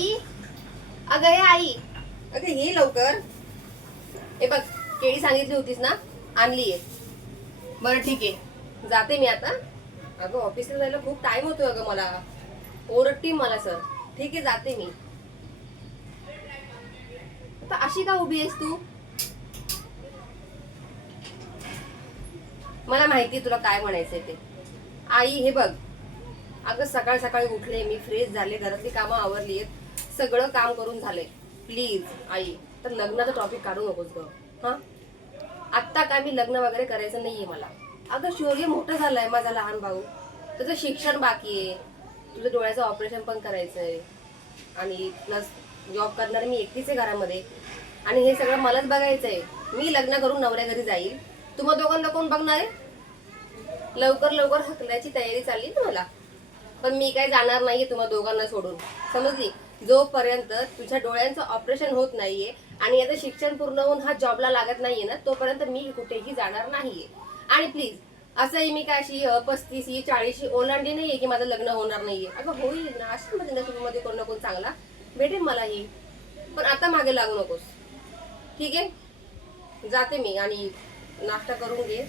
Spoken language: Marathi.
आई, अगं हे आई, अगं हे लवकर. हे बघ, केळी सांगितली होतीस ना, आणलीये. बरं ठीक आहे, जाते मी आता. अगं ऑफिसला जायला खूप टाइम होतोय अगं मला. ओरडती मला सर. ठीक आहे, जाते मी. आता अशी का उभी आहेस तू? मला माहिती तुला काय म्हणायचंय ते. आई हे बघ, अगं सकाळ सकाळी उठले मी, फ्रेश झाले, घरातली कामं आवरली आहेत, सगळं काम करून झालंय. प्लीज आई, तर लग्नाचं टॉपिक काढू नकोस ग. हा, आत्ता काय मी लग्न वगैरे करायचं नाहीये मला. अगं शौर्य मोठं झालाय माझा लहान भाऊ, त्याचं शिक्षण बाकी आहे, तुझं डोळ्याचं ऑपरेशन पण करायचंय, आणि प्लस जॉब करणारे मी एकटीच आहे घरामध्ये, आणि हे सगळं मलाच बघायचंय. मी लग्न करून नवऱ्या घरी जाईल, तुम्हा दोघांना कोण बघणार आहे? लवकर लवकर हकलायची तयारी चालली ना मला, पण मी काय जाणार नाहीये तुम्हा दोघांना सोडून, समजली? जोपर्यंत तुझ्या डोळ्यांचं ऑपरेशन होत नाहीये आणि याचं शिक्षण पूर्ण होऊन हा जॉबला लागत नाहीये ना, तोपर्यंत मी कुठेही जाणार नाहीये. आणि प्लीज, असंही मी काय अशी 35 40 ओलांडी नाहीये की माझं लग्न होणार नाहीये. अगं होईल ना, असं म्हणजे नशिबामध्ये कोण ना कोण चांगला भेटेल मलाही, पण आता मागे लागू नकोस. ठीक आहे, जाते मी, आणि नाश्ता करून घे.